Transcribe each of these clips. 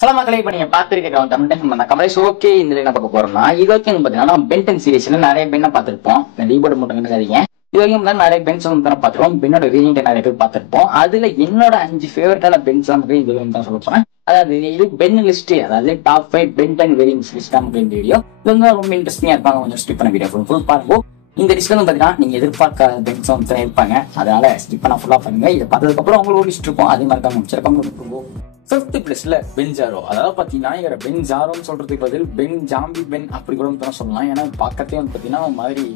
சில மக்களை இப்ப நீங்க பாத்துருக்கோம் தமிழ் கமலேஷ். ஓகே, இந்த என்ன பார்க்க போறோம்னா, இது வரைக்கும் பாத்தீங்கன்னா பென்டன் சீரிஸ்ல நிறைய பெண்ணை பார்த்திருப்போம். ரீபோர்ட் மட்டும் கிடையாதுங்க. இது வரைக்கும் நிறைய பென்ஸ் வந்து பார்த்திருப்போம். பெண்ணோட ரீடிங் நிறைய பேர் பார்த்திருப்போம். அதுல என்னோட 5 ஃபேவரட்டான பென்ஸ் இது தான் சொல்ல போறேன். அதாவது இது பென் லிஸ்ட், அதாவது டாப் 5 பென்டன் வேரியன்ஸ் லிஸ்ட் தான் இந்த வீடியோ. இது வந்து ரொம்ப இன்ட்ரெஸ்டிங்கா இருப்பாங்க. கொஞ்சம் ஸ்கிப் பண்ண வீடியோ ஃபுல் பாருங்க. இந்த லிஸ்ட்ல வந்து பாத்தீங்கன்னா நீங்க எதிர்பார்க்காத பென்ஸ் வந்து இருப்பாங்க. அதனால ஸ்கிப் பண்ண ஃபுல்லா பண்ணுங்க. இதை பார்த்ததுக்கு அப்புறம் உங்களுக்கு ஒரு லிஸ்ட் இருக்கும். அதே மாதிரி தான் முடிச்சிருக்கோம். 5th பிளேஸ்ல பென்ஜாரோ. அதாவது பாத்தீங்கன்னா இவர பென்ஜாரோன்னு சொல்றதுக்கு பதில் பென் ஜாம்பி பென் அப்படி கூட சொல்லலாம். ஏன்னா பார்க்கறதே வந்து பாத்தீங்கன்னா மாதிரி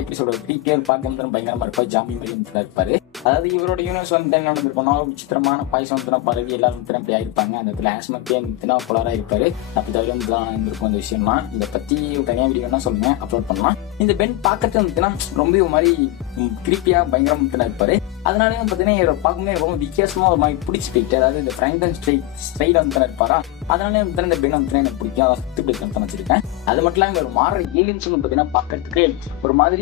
எப்படி சொல்றது, பிடிஆர் பார்க்க பயங்கரமா இருப்பாரு. ஜாம்பி மாதிரி இருப்பாரு. அதாவது இவரோட யூனிவர்ஸ் வந்து என்ன நடந்திருக்கோம்னா, விசித்திரமான பாயசம் வந்து பரவி எல்லாரும் இப்படி ஆயிருப்பாங்க. அந்த இடத்துல ஆஸ்மத்தே குளரா இருப்பாரு. அப்படி தவிர இருந்திருக்கும் அந்த விஷயமா. இதை பத்தி தனியா வீடியோனா சொல்லுங்க, அப்லோட் பண்ணலாம். இந்த பென் பார்க்கறது வந்துன்னா ரொம்ப ஒரு மாதிரி கிரிப்பியா பயங்கரமா இருப்பாரு. அதனாலே பாத்தீங்கன்னா இவரை பார்க்கும்போது ரொம்ப வித்தியாசமா ஒரு மாதிரி பிடிச்சி போயிட்டு, அதாவது இந்த பிராங்கன் ஸ்டைல் வந்து இருப்பாரா. அதனாலே வந்து இந்த பென் வந்து எனக்கு பிடிக்கும். அதை சுத்தி பிடிக்கும் வச்சிருக்கேன். அது மட்டும் இல்லாம ஒரு மாற ஏலியன்ஸ் பாத்தீங்கன்னா பார்க்கறதுக்கு ஒரு மாதிரி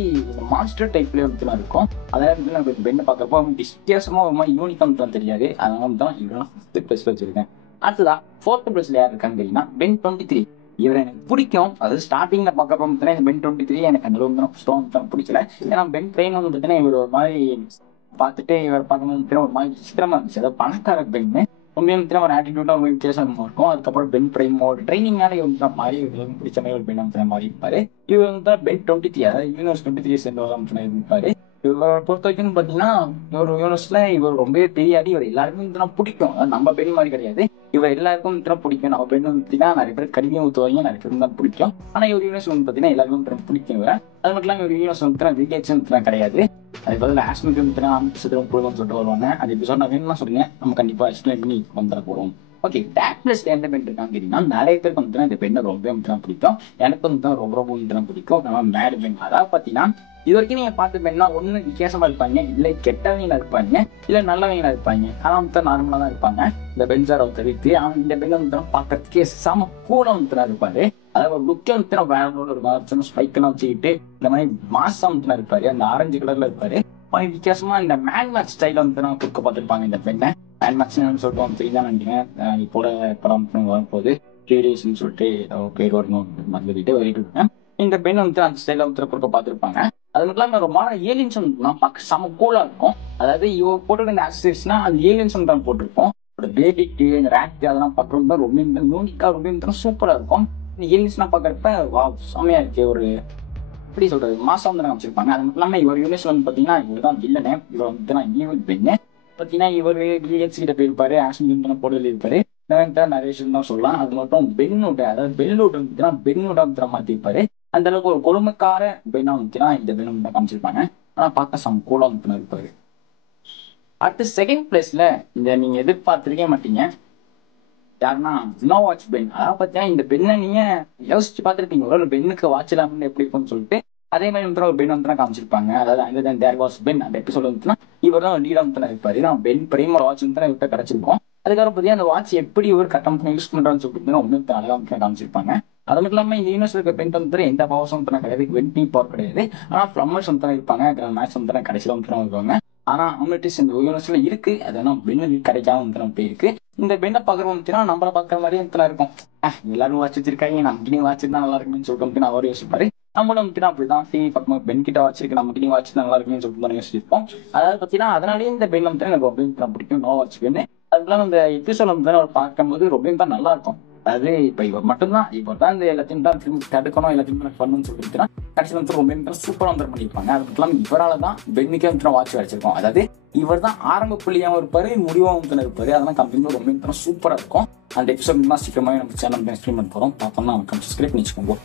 மான்ஸ்டர் டைப்ல வந்து இருக்கும். அதாவது எனக்கு பெண்ணை பார்க்கறப்போ வித்தியாசமா ஒரு மாதிரி யூனிக்காக தெரியாது. அதனால தான் இவரை 5th பிளேஸ்ல வச்சிருக்கேன். அடுத்ததா 4th பிளேஸ்ல யார் இருக்காங்க தெரியுமா, பென் 23. இவரை எனக்கு பிடிக்கும். அதாவது ஸ்டார்டிங்ல பார்க்கறப்ப பார்த்தீங்கன்னா பென் 23 எனக்கு அந்த அளவுக்கு பிடிக்கல. ஏன்னா பென் ட்ரெயின் வந்து பார்த்தீங்கன்னா இவர் ஒரு மாதிரி பார்த்துட்டு இவர் பார்க்கும்போது ஒரு மாதிரி விசித்திரமா இருந்துச்சு. அதாவது பணக்கார பெண்ணு ரொம்ப ஒரு ஆட்டிடியூடா ஒரு வித்தியாசமா இருக்கும். அதுக்கப்புறம் பென் பிரைமோட ட்ரைனிங்னால இவங்க மாதிரி பிடிச்ச மாதிரி ஒரு பெண் வந்து மாதிரி இருப்பாரு. இவர் வந்து பென் 23, அதாவது யூனிவர்ஸ் 23 சேர்ந்து இருப்பாரு. இவரை பொறுத்த வரைக்கும் பாத்தீங்கன்னா இவர் யூனிவர்ஸ்ல இவர் ரொம்பவே தெரியாது. இவர் எல்லாருக்கும் பிடிக்கும். நம்ம பெண் மாதிரி கிடையாது. இவர் எல்லாருக்கும் பிடிக்கும். நம்ம பெண் பார்த்தீங்கன்னா நிறைய பேர் கல்வியும் ஊற்றுவாங்க, நிறைய பேர் தான் பிடிக்கும். ஆனா இவர் யூனிவர்ஸ் வந்து பாத்தீங்கன்னா எல்லாருக்கும் பிடிக்கும். இவரை அது மட்டும் இல்லாம இவர் யூனிவர்ஸ் வந்து வில்லேஜ் கிடையாது. அது பதில் ஆஸ்மிக் சொல்லிட்டு வருவாங்க. அது எப்படி சொன்னா வேணும்னா சொல்லுங்க, நம்ம கண்டிப்பா எக்ஸ்பிளைன் பண்ணி வந்துட போறோம். ஓகே, டேக்லெஸ்ல எந்த பெண் இருக்காங்க கேட்டீங்கன்னா, நிறைய பேருக்கு வந்து இந்த பெண்ணை ரொம்ப பிடிக்கும். எனக்கு வந்து ரொம்ப பிடிக்கும். நம்ம மேடு பெண். அதாவது பாத்தீங்கன்னா இது வரைக்கும் நீங்க பார்த்து பெண்ணா ஒண்ணு வித்தியாசமா இருப்பாங்க, இல்லை கெட்டவங்களா இருப்பாங்க, இல்ல நல்லவங்களா இருப்பாங்க. ஆனா வந்து நார்மலா தான் இருப்பாங்க. இந்த பென்ஜாரோ தவிர்த்து அவன் இந்த பெண் வந்து பார்க்கறதுக்கே செம கூட வந்து இருப்பாரு. அதாவது லுக்கே வந்து வேற ஒரு ஸ்பைக்கெல்லாம் வச்சுக்கிட்டு இந்த மாதிரி மாசம் வந்து இருப்பாரு. அந்த ஆரஞ்சு கலர்ல இருப்பாரு. வித்தியாசமா இந்த மேன்மேக்ஸ் ஸ்டைல வந்து கொடுக்க பார்த்துருப்பாங்க இந்த பெண்ணை. மேன்மேக்ஸ் சொல்லிட்டு வந்து தெரியுதான் நினைக்கிறேன். இப்போ படம் வரும்போது கேரியஸ்ன்னு சொல்லிட்டு பேர் வரணும் வந்துட்டு வரைக்கும் இந்த பெண் வந்து அந்த ஸ்டைல வந்து கொடுக்க பார்த்துருப்பாங்க. அது மட்டும் இல்லாம ரொம்ப ஏலியன்ஸ் பார்க்க செம கூலா இருக்கும். அதாவது இவ போட்டு இந்த ஆக்சசரிஸ்னா அது ஏலியன்ஸ் தான் போட்டிருப்போம். பேபிக்கு ரேக் அதெல்லாம் பார்க்கறது தான் ரொம்ப யூனிக்கா ரொம்ப சூப்பரா இருக்கும். இந்த ஏலியன்ஸ்லாம் பார்க்கறப்ப வா செமையா இருக்கு. ஒரு எப்படி சொல்றது, மாசம் வந்து வச்சிருப்பாங்க. அது மட்டும் இல்லாம இவர் யூனிவர்ஸ் வந்து பாத்தீங்கன்னா இவர் தான் வில்லனே. இவர் வந்து நான் ஈவல் பெண்ணு பாத்தீங்கன்னா இவர் பிஎல்சி கிட்ட போயிருப்பாரு. ஆக்ஷன் போடல இருப்பாரு. நிறைய விஷயம் தான் சொல்லலாம். அது மட்டும் பெண்ணோட, அதாவது பெல்லோட வந்துச்சுன்னா பெண்ணோட மாத்திருப்பாரு. அந்த அளவுக்கு ஒரு கொடுமைக்கார பெண்ணா வந்துச்சுன்னா இந்த பெண் தான் காமிச்சிருப்பாங்க. ஆனா பார்க்க சம் கூலா வந்து இருப்பாரு. அடுத்து 2nd பிளேஸ்ல இந்த நீங்க எதிர்பார்த்திருக்கே மாட்டீங்க, யாருன்னா நோ வாட்ச் பென். அதாவது பார்த்தீங்கன்னா இந்த பெண்ணை நீங்க யோசிச்சு பார்த்துருப்பீங்க, ஒரு பெண்ணுக்கு வாட்ச் இல்லாமல் எப்படி இருக்கும்னு சொல்லிட்டு. அதே மாதிரி வந்து ஒரு பெண் வந்து காமிச்சிருப்பாங்க. அதாவது அங்கே தேர் வாஸ் பென் அந்த எபிசோட் வந்துச்சுன்னா இவர் தான் லீடா வந்து இருப்பாரு. நான் பென் பிரைமோட வாட்ச் வந்து இவர்கிட்ட கிடைச்சிருக்கோம். அதுக்கப்புறம் பார்த்தீங்கன்னா அந்த வாட்ச் எப்படி இவர் கட்டம் பண்ணி யூஸ் பண்றான்னு சொல்லிட்டு ஒன்று அழகா வந்து காமிச்சிருப்பாங்க. அது மட்டும் இல்லாம இந்த யூனிவர்ஸ் இருக்க பெண் வந்து எந்த பவர்ஸும் கிடையாது, வெட்டி பவர் கிடையாது. ஆனா ஃபிளம்மர்ஸ் வந்து இருப்பாங்க. மேட்ச் வந்து கடைசியில் வந்து வருவாங்க. ஆனா அமிட்டிஸ் இந்த யூனிவர்ஸ்ல இருக்கு. அதெல்லாம் பெண்ணு கிடைக்காம வந்து போயிருக்கு. இந்த பெண்ணை பாக்குறோம்னா நம்மள பாக்குற மாதிரியே இருக்கும். எல்லாரும் வாட்ச் வச்சிருக்காங்க, நமக்கு வாட்சிருந்தா நல்லா இருக்குன்னு சொல்லிட்டு அவர் யோசிப்பாரு. நம்மளும் அப்படிதான் டிவி பக்கம் பெண் கிட்ட வாட்சிருக்கு, நமக்கு வாட்ச் நல்லா இருக்குன்னு சொல்லிட்டு யோசிச்சிருப்போம். அதாவது பாத்தீங்கன்னா அதனாலேயே இந்த பெண் வந்து எனக்கு ரொம்ப பிடிக்கும். நோ வாட்ச் பெண்ணு. அதுக்கெல்லாம் இந்த எபிசோட் வந்து அவர் பார்க்கும்போது ரொம்ப தான் நல்லா இருக்கும். அதாவது இப்ப இவர் மட்டும்தான் இவர் தான் இந்த எல்லாத்தையும் தான் திரும்பி தடுக்கணும், எல்லாத்தையும் பண்ணணும்னு சொல்லிட்டு கடைசியில் வந்து ரொம்ப சூப்பரா வந்து பண்ணியிருப்பாங்க. அது மட்டும் இல்லாம இவரால தான் பெண்ணுக்கே வந்து வாட்ச் வச்சிருக்கோம். அதாவது இவர் தான் ஆரம்ப புள்ளியாவும் இருப்பாரு, முடிவாகவும் இருப்பாரு. அதெல்லாம் கம்பெனி ரொம்ப சூப்பரா இருக்கும். அந்த எபிசோட் தான் சீக்கிரமாவே நம்ம சேனல் எக்ஸ்பிளைன் பண்ண போறோம். பார்த்தோம்னா நமக்கு சப்ஸ்கிரைப் பண்ணி வச்சுக்கோங்க.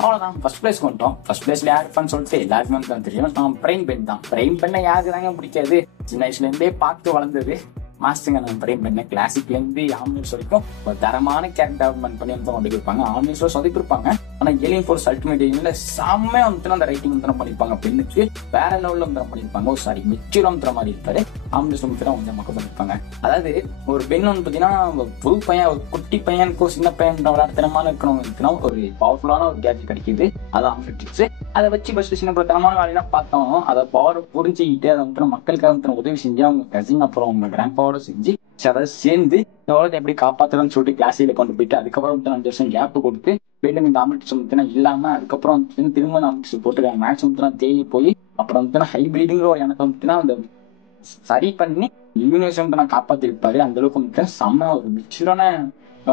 அவ்வளவுதான், ஃபர்ஸ்ட் பிளேஸ் வந்துட்டோம். ஃபர்ஸ்ட் பிளேஸ்ல யார் இருப்பான்னு சொல்லிட்டு எல்லாருக்குமே வந்து தெரியும். நான் பிரைம் பெண் தான். பிரைம் பெண்ணை யாருக்கு தாங்க பிடிக்காது? சின்ன வயசுல இருந்தே பார்த்து வளர்ந்தது மாஸ்டருங்க. நம்ம பிரைம் பெண்ணை கிளாசிக்ல இருந்து ஆம்னிவர்ஸ் வரைக்கும் ஒரு தரமான கேரக்டர் டெவலப்மெண்ட் பண்ணி வந்து கொண்டு போயிருப்பாங்க. ஆம்னிவர்ஸ் சொதப்பிருப்பாங்க. ஆனா ஏலியன் ஃபோர்ஸ் அல்டிமேட் ஏலியன்ல செம்மையா வந்து அந்த ரைட்டிங் வந்து பண்ணிருப்பாங்க. பெண்ணுக்கு வேற லெவல்ல வந்து பண்ணிருப்பாங்க. ஒரு சாரி மெச்சூரா வந்து மாதிரி இருப்பாரு. ஆம்னிவர்ஸ் வந்து மக்கள் பண்ணிருப்பாங்க. அதாவது ஒரு பெண் வந்து பாத்தீங்கன்னா புது பையன், ஒரு குட்டி பையனுக்கும் சின்ன பையன் விளையாட்டுத்தனமான இருக்கணும் ஒரு பவர்ஃபுல்லான ஒரு கேஜெட் கிடைக்குது. அதான் ஆம்னிவர்ஸ். அதை வச்சு ஃபர்ஸ்ட் சின்ன தரமான வேலையெல்லாம் பார்த்தோம். அதை பவர் புரிஞ்சுக்கிட்டு அதை வந்து மக்களுக்காக வந்து உதவி செஞ்சு அவங்க கசின் அப்புறம் அவங்க கிராண்ட் பவரோட செஞ்சு அதாவது சேர்ந்து இந்த உலகத்தை எப்படி காப்பாற்றணும்னு சொல்லிட்டு கிளாஸில் கொண்டு போயிட்டு அதுக்கப்புறம் வந்து 2 வருஷம் கேப் கொடுத்து மீண்டும் இந்த ஆம்லெட் சுமத்தினா இல்லாம அதுக்கப்புறம் வந்து திரும்ப ஆம்லெட் போட்டுருக்காங்க மேக்ஸ் சுமத்தினா தேடி போய் அப்புறம் வந்து ஹைபிரிடுங்கிற ஒரு எனக்கு வந்துட்டுனா அந்த சரி பண்ணி யூனிவர்ஸ் வந்து நான் காப்பாத்திருப்பாரு. அந்த அளவுக்கு வந்துட்டு செம்ம ஒரு மெச்சூரான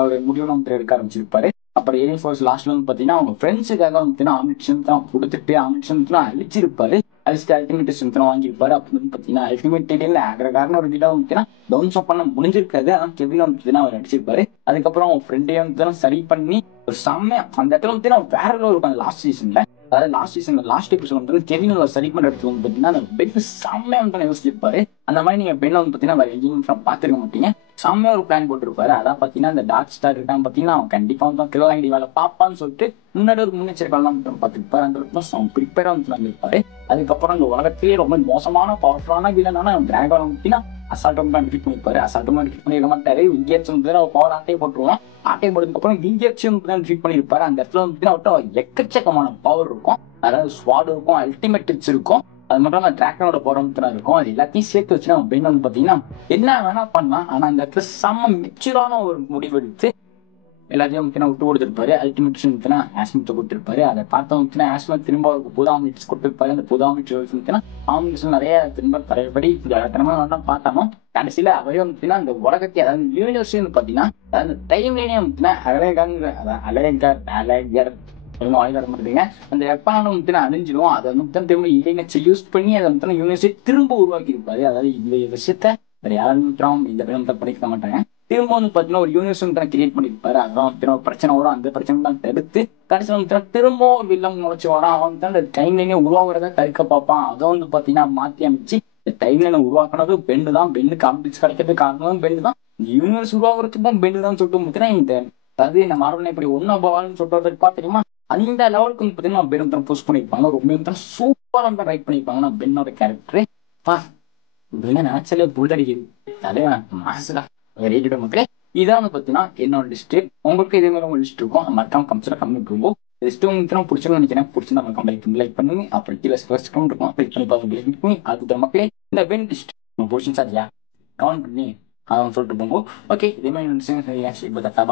ஒரு முடிவு வந்து எடுக்க ஆரம்பிச்சிருப்பாரு. அப்புறம் ஏரியன் ஃபோர்ஸ் லாஸ்ட்ல வந்து பாத்தீங்கன்னா அவங்க ஃப்ரெண்ட்ஸுக்காக வந்துட்டு ஆம்லெட் தான் கொடுத்துட்டு ஆம்லெட் அழிச்சிருப்பாரு. அழிச்சிட்டு அல்டிமேட் சுத்தம் வாங்கியிருப்பாரு. அப்படி வந்து பாத்தீங்கன்னா அல்டிமேட் ஆகிற ஒரு வீடாக வந்துட்டுன்னா டவுன்ஸ் பண்ண முடிஞ்சிருக்காது. ஆனா கெவில வந்துட்டு அவர் அடிச்சிருப்பாரு. அதுக்கப்புறம் அவங்க ஃப்ரெண்டே வந்து சரி பண்ணி ஒரு செம்மையா அந்த இடத்துல வந்து வேற லெவல் இருக்கும் லாஸ்ட் சீசன்ல. அதாவது லாஸ்ட் சீசன்ல லாஸ்ட் எபிசோட் வந்து கெவின் சரி பண்ற இடத்துல வந்து பாத்தீங்கன்னா அந்த பெட் செம்மையா வந்து யோசிச்சிருப்பாரு. அந்த மாதிரி நீங்க பெண்ணை வந்து பாத்தீங்கன்னா வேற எங்கேயும் பாத்துருக்க மாட்டீங்க. செம்மையா ஒரு பிளான் போட்டிருப்பாரு. அதான் பாத்தீங்கன்னா இந்த டார்க் ஸ்டார் இருக்கான்னு பாத்தீங்கன்னா அவன் கண்டிப்பா வந்து கிருஷ்ணகிரி வேலை பாப்பான்னு சொல்லிட்டு முன்னாடி ஒரு முன்னெச்சரிக்கைலாம் பார்த்துருப்பாரு. அந்த இடத்துல ப்ரிப்பேரா வந்து வந்திருப்பாரு. அதுக்கப்புறம் இந்த உலகத்திலேயே ரொம்ப மோசமான பவர்ஃபுல்லான வில்லனான டிராகன் வந்துட்டீங்கன்னா அசால்ட்டமா டிஃபீட் பண்ணிருப்பாரு. அசால்ட்டமா டிஃபீட் பண்ணிருக்க மாட்டாரு. விங்கேட்ஸ் வந்து அவர் பவர் ஆட்டையை போட்டுருவோம். ஆட்டையை போட்டதுக்கு அப்புறம் விங்கேட்ஸ் வந்து டிஃபீட் பண்ணிருப்பாரு. அந்த இடத்துல வந்து அவர்கிட்ட எக்கச்சக்கமான பவர் இருக்கும். அதாவது ஸ்வாட் இருக்கும், அல்டிமேட்டிக்ஸ் இருக்கும். அது மட்டும் அந்த டிராகனோட பவர் இருக்கும். அது எல்லாத்தையும் சேர்த்து வச்சு நம்ம பெண் வந்து பாத்தீங்கன்னா என்ன வேணா பண்ணலாம். ஆனா அந்த இடத்துல செம்ம மெச்சூரான ஒரு முடிவு எடுத்து எல்லாத்தையும் விட்டு கொடுத்துருப்பாரு. அல்டிமேட் ஆஸ்மிட் கொடுத்துருப்பாரு. அதை பார்த்தவங்க ஆஸ்மிட் திரும்ப அவருக்கு புது ஆம்லெட்ஸ் கொடுத்துருப்பாரு. அந்த புது ஆம்லெட்ஸ் நிறைய திரும்ப பழையபடி தினமா பார்த்தாலும் கடைசியில அவையே வந்துச்சுன்னா அந்த உலகத்தை அதாவது யூனிவர்ஸ் பாத்தீங்கன்னா அந்த டைம் லைனே வந்துச்சுன்னா அலேகர் அந்த வெப்பான வந்துட்டு அழிஞ்சிடும். அதை வந்து திரும்ப இளைஞச்சு யூஸ் பண்ணி அதை வந்து யூனிவர்ஸை திரும்ப உருவாக்கி இருப்பாரு. அதாவது இந்த விஷயத்த வேற யாரும் இந்த பண்ணிக்க மாட்டாங்க. திரும்ப வந்து பாத்தீங்கன்னா ஒரு யூனிவர்ஸ் கிரியேட் பண்ணிருப்பாரு. அதான் திரும்ப பிரச்சனை வரும். அந்த பிரச்சனை தான் தடுத்து கடைசியில் வந்து திரும்ப வில்லம் முளைச்சு வரான். அவன் தான் அந்த டைம் லைனே உருவாகிறத தடுக்க பார்ப்பான். அதை வந்து பாத்தீங்கன்னா மாத்தி அமைச்சு இந்த டைம் லைனை உருவாக்குனது பெண்ணு தான். பெண்ணுக்கு காம்பிக்ஸ் கிடைக்கிறதுக்கு காரணம் பெண்ணு தான். யூனிவர்ஸ் உருவாக்குறதுக்கும் பெண்ணு தான் சொல்லிட்டு பார்த்தீங்கன்னா இந்த அதாவது இந்த மாடல் இப்படி ஒன்னும் போவான்னு சொல்றது பாத்தீங்கன்னா அந்த லெவலுக்கு வந்து பாத்தீங்கன்னா பெண் போஸ்ட் பண்ணிருப்பாங்க. ரொம்ப சூப்பரா வந்து ரைட் பண்ணிருப்பாங்க பெண்ணோட கேரக்டர். ஆக்சுவலி புல் அடிக்குது தலைவன் மாசுடா மக்களே. இதான் வந்து பாத்தீங்கன்னா என்னோட லிஸ்ட். உங்களுக்கு இதே மாதிரி உங்க லிஸ்ட் இருக்கும். மறக்காம கம்ப்யூட்டர் கம்மி இருக்கும். லிஸ்ட் உங்களுக்கு பிடிச்சிருக்கும் நினைக்கிறேன். பிடிச்சிருந்தா மறக்காம லைக் பண்ணுங்க. அப்புறம் கீழே இருக்கும் கிளிக் பண்ணி பாருங்க. அதுக்கு மக்களே இந்த பெண் லிஸ்ட் போச்சு சாரியா கவுண்ட் பண்ணி அவன் சொல்லிட்டு போங்க. ஓகே இதே மாதிரி